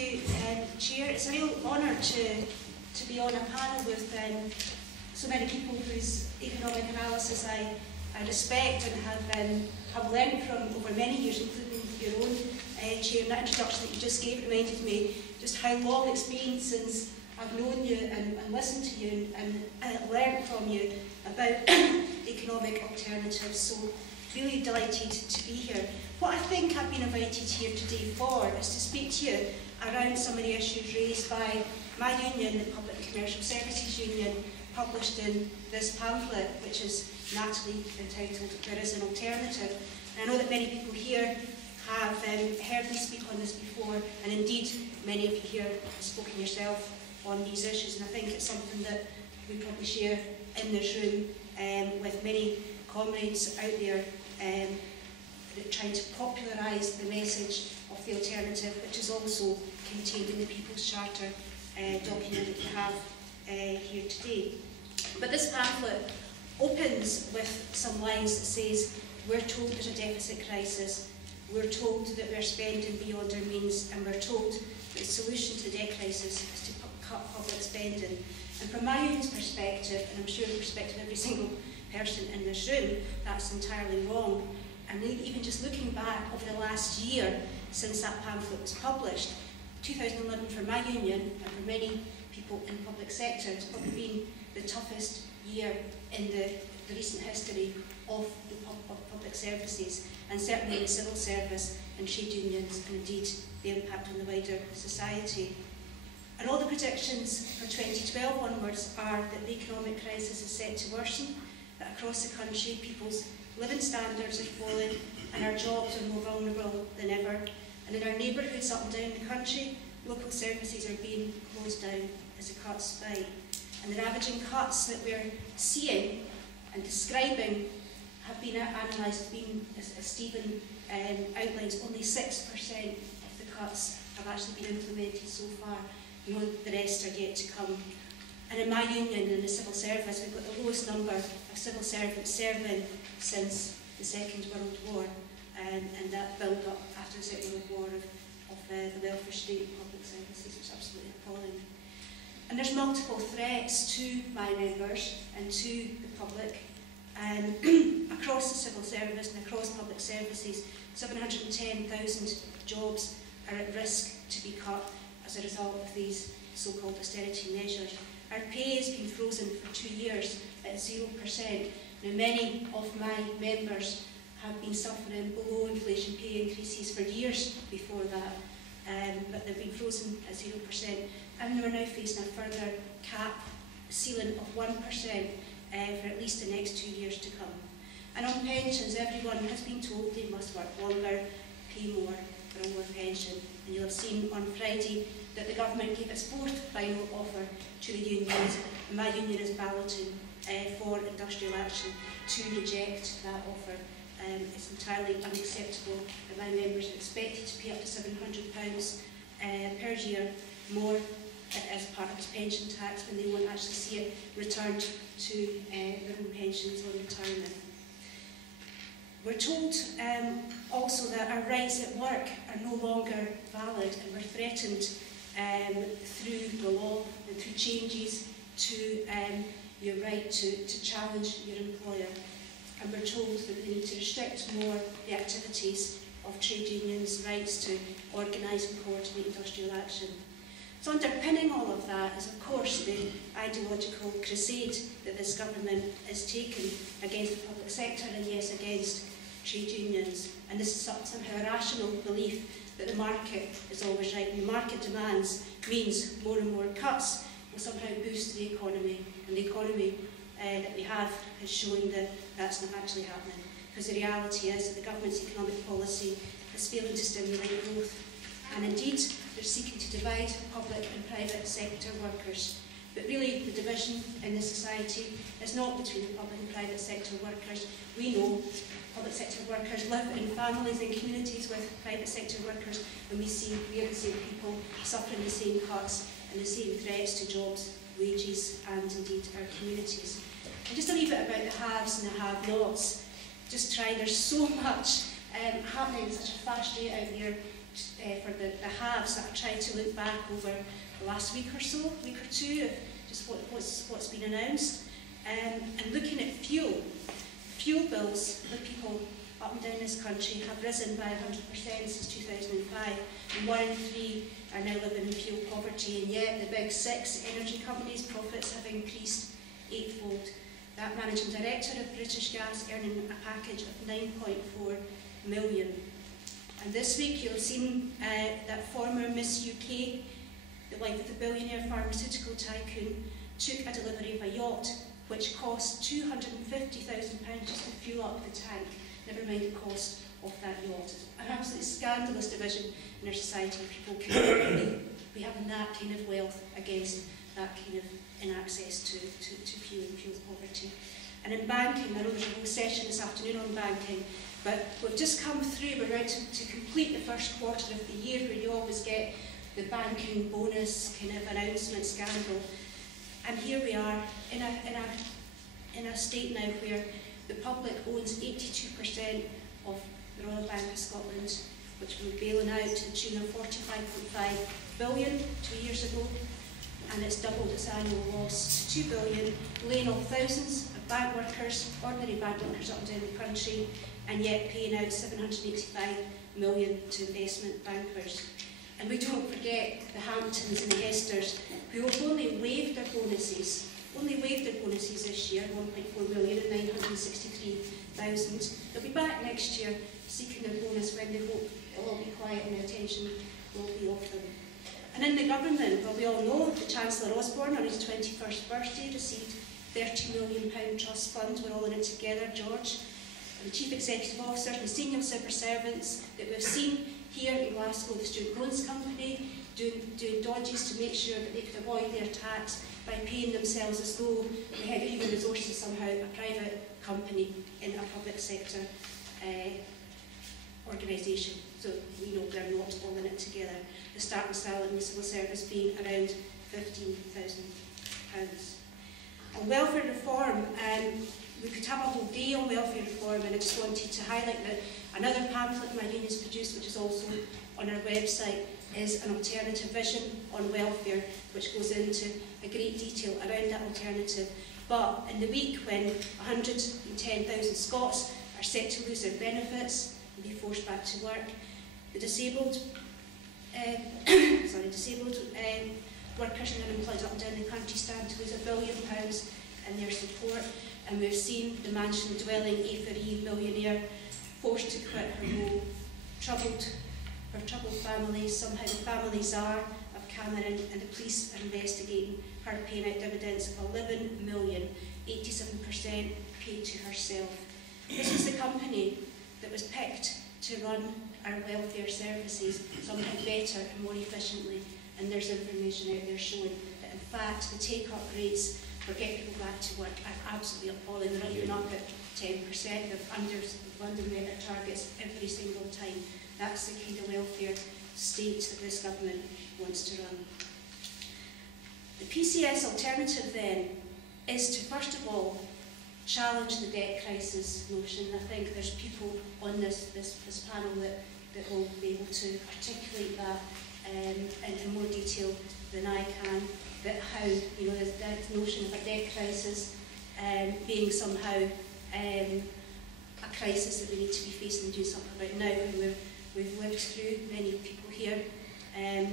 you, Chair. It's a real honour to be on a panel with so many people whose economic analysis I respect and have learned from over many years, including your own, Chair. And that introduction that you just gave reminded me just how long it's been since I've known you and listened to you and learned from you about economic alternatives. So really delighted to be here. What I think I've been invited here today for is to speak to you around some of the issues raised by my union, the Public and Commercial Services Union, published in this pamphlet, which is naturally entitled There is an Alternative. And I know that many people here have heard me speak on this before, and indeed many of you here have spoken yourself on these issues, and I think it's something that we probably share in this room with many comrades out there trying to popularise the message of the alternative, which is also contained in the People's Charter document that we have here today. But this pamphlet opens with some lines that says, we're told there's a deficit crisis, we're told that we're spending beyond our means, and we're told that the solution to the debt crisis is to cut public spending. And from my union's perspective, and I'm sure the perspective of every single person in this room, that's entirely wrong. And even just looking back over the last year since that pamphlet was published, 2011 for my union and for many people in the public sector has probably been the toughest year in the recent history of the public services, and certainly in the civil service and trade unions, and indeed the impact on the wider society. And all the predictions for 2012 onwards are that the economic crisis is set to worsen, that across the country people's living standards are falling and our jobs are more vulnerable than ever. And in our neighbourhoods up and down the country, local services are being closed down as the cuts bite. And the ravaging cuts that we're seeing and describing have been analysed, as Stephen outlines, only 6% of the cuts have actually been implemented so far. You know, the rest are yet to come. And in my union, in the civil service, we've got the lowest number of civil servants serving since the Second World War, and that built up after the Second World War of the welfare state and public services, which is absolutely appalling. And there's multiple threats to my members and to the public across the civil service and across public services. 710,000 jobs are at risk to be cut as a result of these so-called austerity measures. Our pay has been frozen for 2 years at 0%. Now, many of my members have been suffering below inflation pay increases for years before that, but they've been frozen at 0%, and we're now facing a further cap ceiling of 1% for at least the next 2 years to come. And on pensions, everyone has been told they must work longer, pay more for a more pension. And you'll have seen on Friday that the government gave its fourth final offer to the unions, and my union is balloting for industrial action to reject that offer. It's entirely unacceptable that my members are expected to pay up to £700 per year more as part of his pension tax when they won't actually see it returned to their own pensions or retirement. We're told also that our rights at work are no longer valid, and we're threatened through the law and through changes to your right to challenge your employer. And we're told that we need to restrict more the activities of trade unions' rights to organise and coordinate industrial action. So underpinning all of that is, of course, the ideological crusade that this government is taking against the public sector and, yes, against trade unions. And this is somehow a rational belief that the market is always right, and the market demands means more and more cuts will somehow boost the economy, and the economy that we have is showing that that's not actually happening, because the reality is that the government's economic policy is failing to stimulate growth, and indeed they're seeking to divide public and private sector workers. But really the division in the society is not between the public and private sector workers. We know public sector workers live in families and communities with private sector workers, and we are the same people suffering the same cuts and the same threats to jobs, wages, and indeed our communities. And just a little bit about the haves and the have-nots. Just try, there's so much happening at such a fast rate out there for the haves, that I've tried to look back over the last week or so, week or two, of just what's been announced. And looking at fuel bills for people up and down this country have risen by 100% since 2005, and 1 in 3 are now living in fuel poverty, and yet the big 6 energy companies' profits have increased 8-fold. That managing director of British Gas earning a package of 9.4 million. And this week you'll have seen that former Miss UK, the wife of the billionaire pharmaceutical tycoon, took a delivery of a yacht which cost £250,000 just to fuel up the tank, never mind the cost of that yacht. An absolutely scandalous division in our society. People can be having that kind of wealth against that kind of inaccess to fuel and fuel poverty. And in banking, I know there's a whole session this afternoon on banking, but we've just come through, we're about to complete the first quarter of the year, where you always get the banking bonus kind of announcement scandal. And here we are in a state now where the public owns 82% of the Royal Bank of Scotland, which we were bailing out to the tune of £45.5 billion 2 years ago, and it's doubled its annual loss to £2 billion, laying off thousands of bank workers, ordinary bank workers up and down the country, and yet paying out £785 million to investment bankers. And we don't forget the Hamptons and the Hesters, who have only waived their bonuses this year, 1.4 million and 963,000. They'll be back next year seeking their bonus when they hope it'll all be quiet and the attention will be off them. And in the government, well, we all know the Chancellor Osborne on his 21st birthday received £30 million trust fund. We're all in it together, George. And the Chief Executive Officers and the senior civil servants that we've seen here in Glasgow, the Student Loans Company, doing dodges to make sure that they could avoid their tax by paying themselves as though they had human resources somehow, a private company in a public sector organisation. So we know they're not all in it together. The starting salary in the civil service being around £15,000. On welfare reform, we could have a whole day on welfare reform, and I just wanted to highlight that another pamphlet my union's produced, which is also on our website, is an alternative vision on welfare, which goes into a great detail around that alternative. But in the week when 110,000 Scots are set to lose their benefits and be forced back to work, the disabled workers and unemployed up and down the country stand to lose £1 billion in their support. And we've seen the mansion-dwelling A4E millionaire forced to quit her home, troubled families. Somehow the family czar of Cameron and the police are investigating her paying out dividends of £11 million, 87% paid to herself. This is the company that was picked to run our welfare services somehow better and more efficiently, and there's information out there showing that in fact the take-up rates for getting people back to work are absolutely appalling. They're not even up at 10%. They've underwritten their targets every single time. That's the kind of welfare state that this government wants to run. The PCS alternative then is to first of all challenge the debt crisis notion. I think there's people on this panel that will be able to articulate that in more detail than I can. That how, that notion of a debt crisis being somehow a crisis that we need to be facing and doing something about now. And we've lived through, many people here, a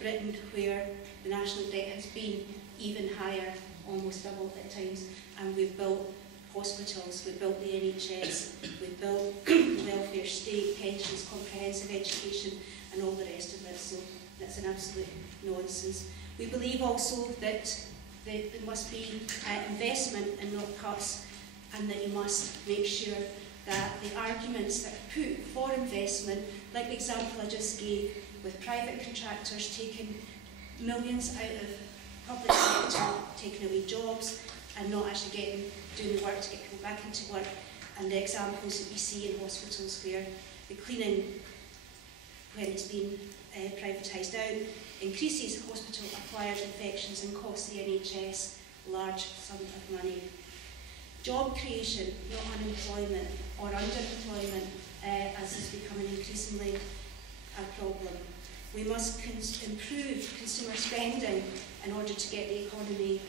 Britain where the national debt has been even higher, almost double at times, and we've built hospitals, we've built the NHS, we've built the welfare state, pensions, comprehensive education, and all the rest of it. So that's an absolute nonsense. We believe also that there must be investment and not cuts, and that you must make sure that the arguments that are put for investment, like the example I just gave, with private contractors taking millions out of public sector, taking away jobs, and not actually doing the work to get people back into work, and the examples that we see in hospitals where the cleaning, when it's been privatised out, increases hospital-acquired infections and costs the NHS large sums of money. Job creation, not unemployment, or underemployment, as is becoming increasingly a problem. We must improve consumer spending in order to get the economy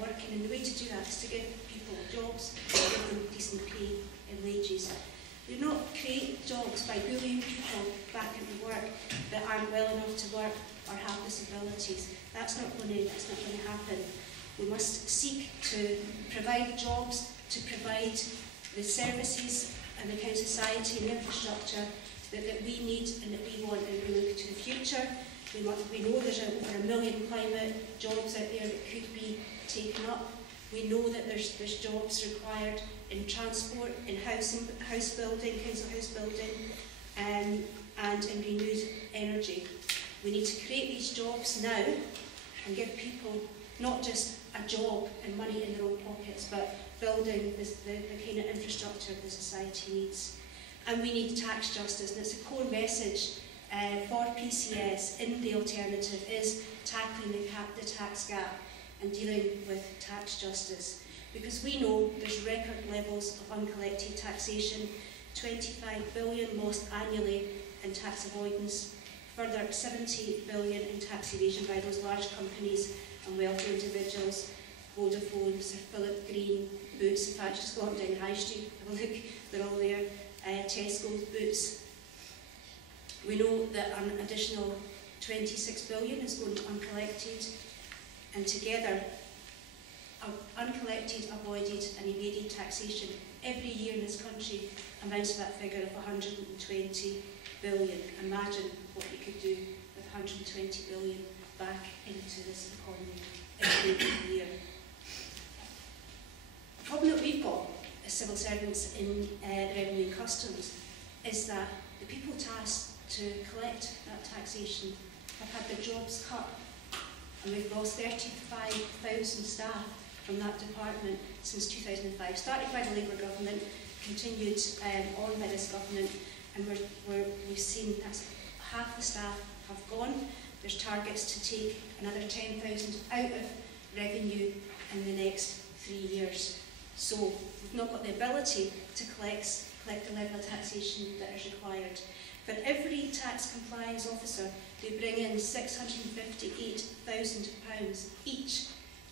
working, and the way to do that is to give people jobs, give them decent pay and wages. We do not create jobs by bullying people back into work that aren't well enough to work or have disabilities. That's not going to happen. We must seek to provide jobs, to provide the services and the kind of society and infrastructure that we need and that we want, and we look to the future. We know there's over 1 million climate jobs out there that could be taken up. We know that there's jobs required in transport, in house building, council house building, and in renewed energy. We need to create these jobs now and give people not just a job and money in their own pockets, but building the kind of infrastructure the society needs. And we need tax justice, and it's a core message for PCS in the alternative is tackling the tax gap and dealing with tax justice. Because we know there's record levels of uncollected taxation, 25 billion lost annually in tax avoidance, further 70 billion in tax evasion by those large companies and wealthy individuals, Vodafone, Sir Philip Green, Boots. In fact, just go up down High Street, have a look, they're all there. Tesco's, Boots. We know that an additional 26 billion is going to uncollected, and together uncollected, avoided and evaded taxation every year in this country amounts to that figure of 120 billion. Imagine what we could do with 120 billion back into this economy every year. The problem that we've got as civil servants in Revenue and Customs is that the people tasked to collect that taxation have had their jobs cut, and we've lost 35,000 staff from that department since 2005. Started by the Labour government, continued on by this government, and we've seen that half the staff have gone. There's targets to take another 10,000 out of revenue in the next 3 years. So we've not got the ability to collect the level of taxation that is required. For every tax compliance officer, they bring in £658,000 each.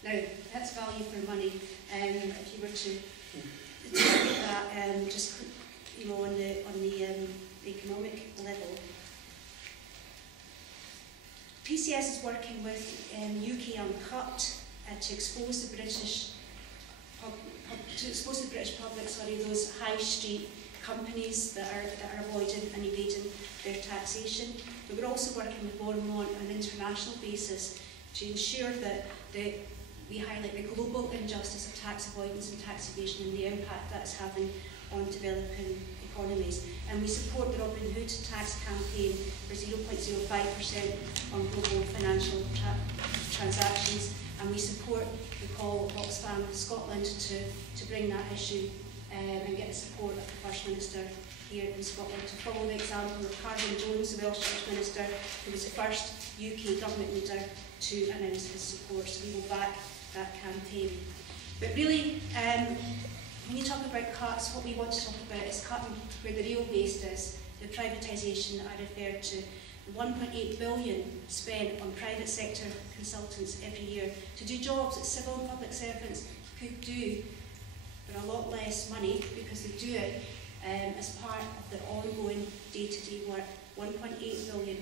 Now, that's value for money. If you were to target that, just on the economic level. PCS is working with UK Uncut to expose the British public, those high street companies that are avoiding and evading their taxation. But we're also working with more and more on an international basis to ensure that we highlight the global injustice of tax avoidance and tax evasion and the impact that's having on developing economies. And we support the Robin Hood tax campaign for 0.05% on global financial transactions, and we support the call of Oxfam Scotland to bring that issue and get the support of the First Minister here in Scotland to follow the example of Carvin Jones, the Welsh First Minister, who was the first UK government leader to announce his support. So we will back that campaign. But really, when you talk about cuts, what we want to talk about is cutting where the real waste is, the privatisation that I referred to, the 1.8 billion spent on private sector consultants every year to do jobs that civil and public servants could do for a lot less money because they do it as part of their ongoing day-to-day work. 1.8 billion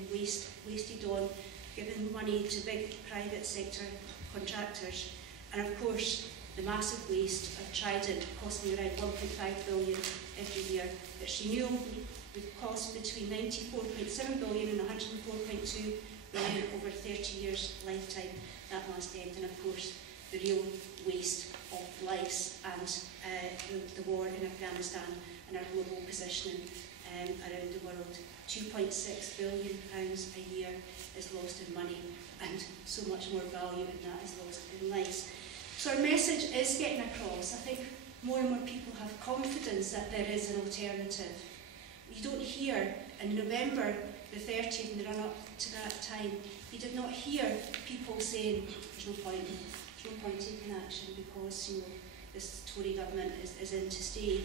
wasted on giving money to big private sector contractors. And of course, the massive waste of Trident costing around 1.5 billion every year. Its renewal would cost between 94.7 billion and 104.2 billion over 30 years lifetime. That must end. And of course, the real waste of lives and the war in Afghanistan and our global positioning around the world. £2.6 billion a year is lost in money, and so much more value in that is lost in lives. So our message is getting across. I think more and more people have confidence that there is an alternative. You don't hear in November the 30th, in the run-up to that time, you did not hear people saying there's no point taking action because this Tory government is in to stay.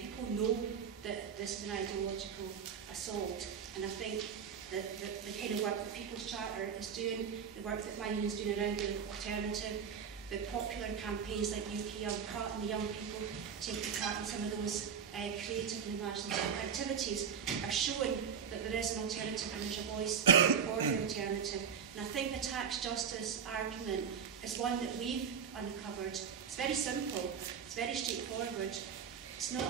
People know that this is an ideological assault, and I think that the kind of work that People's Charter is doing, the work that my union is doing around the alternative, the popular campaigns like UK Uncut and the young people taking part in some of those creative and imaginative activities are showing that there is an alternative and there's a voice for the alternative. And I think the tax justice argument is one that we've uncovered. It's very simple, it's very straightforward. It's not,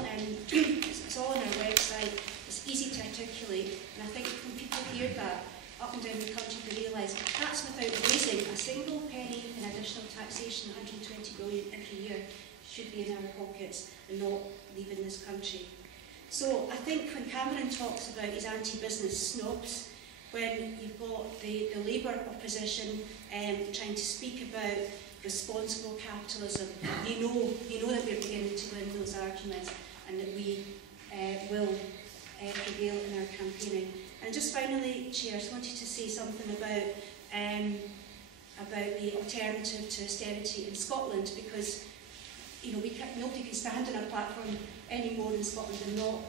it's all on our website, it's easy to articulate, and I think when people hear that up and down the country, they realise that's without raising a single penny in additional taxation. 120 billion every year should be in our pockets and not leaving this country. So I think when Cameron talks about his anti-business snobs, when you've got the Labour opposition trying to speak about responsible capitalism, you know that we're beginning to win those arguments and that we will prevail in our campaigning. And just finally, Chair, I just wanted to say something about the alternative to austerity in Scotland, because nobody can stand on a platform anymore in Scotland and not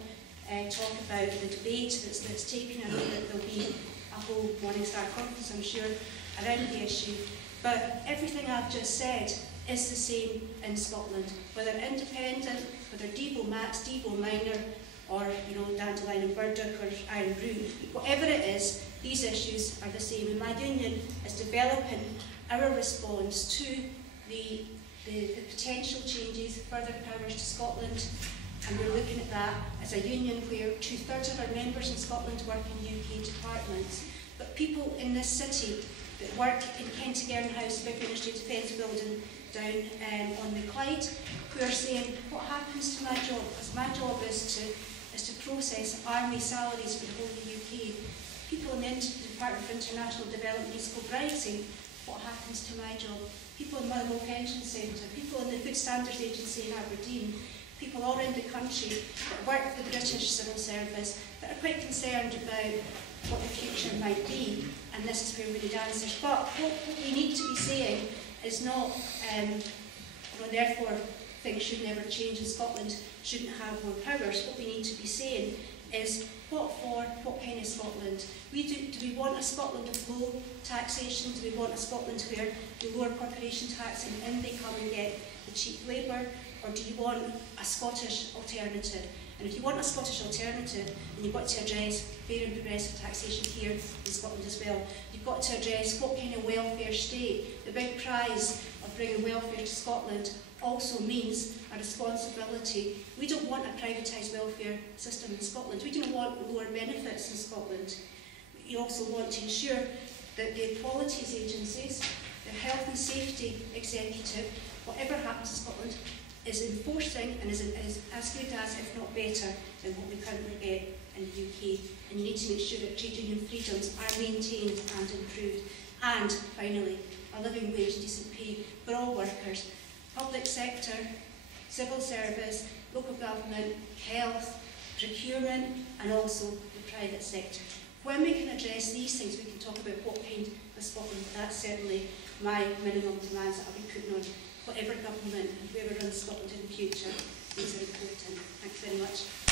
talk about the debate that's taken. I know that there'll be a whole Morningstar conference, I'm sure, around the issue. But everything I've just said is the same in Scotland, whether independent, whether Devo Max, Devo Minor, or Dandelion and Burdock or Iron Brew, whatever it is, these issues are the same. And my union is developing our response to the potential changes, further powers to Scotland, and we're looking at that as a union where 2/3 of our members in Scotland work in UK departments. But people in this city that work in Kentigern House, the big Ministry of Defence building down on the Clyde, who are saying, what happens to my job? Because my job is to process army salaries for the whole of the UK. People in the Department for International Development in East Kilbride saying, what happens to my job? People in Motherwell Pension Centre, people in the Food Standards Agency in Aberdeen, people all around the country that work for the British Civil Service that are quite concerned about what the future might be, and this is where we need answers. But what we need to be saying is not, therefore things should never change in Scotland, shouldn't have more powers. What we need to be saying is what for, what kind of Scotland? Do we want a Scotland of low taxation? Do we want a Scotland where we lower corporation tax and in they come and get the cheap labour? Or do you want a Scottish alternative? And if you want a Scottish alternative, then you've got to address fair and progressive taxation here in Scotland as well. You've got to address what kind of welfare state. The big prize of bringing welfare to Scotland also means a responsibility. We don't want a privatised welfare system in Scotland. We don't want lower benefits in Scotland. We also want to ensure that the equalities agencies, the health and safety executive, whatever happens in Scotland, is enforcing and is as good as, if not better, than what we currently get in the UK. And you need to make sure that trade union freedoms are maintained and improved. And finally, a living wage, decent pay for all workers, public sector, civil service, local government, health, procurement, and also the private sector. When we can address these things, we can talk about what kind of Scotland. That's certainly my minimum demands that I'll be putting on whatever government and whoever runs Scotland in the future. These are important. Thanks very much.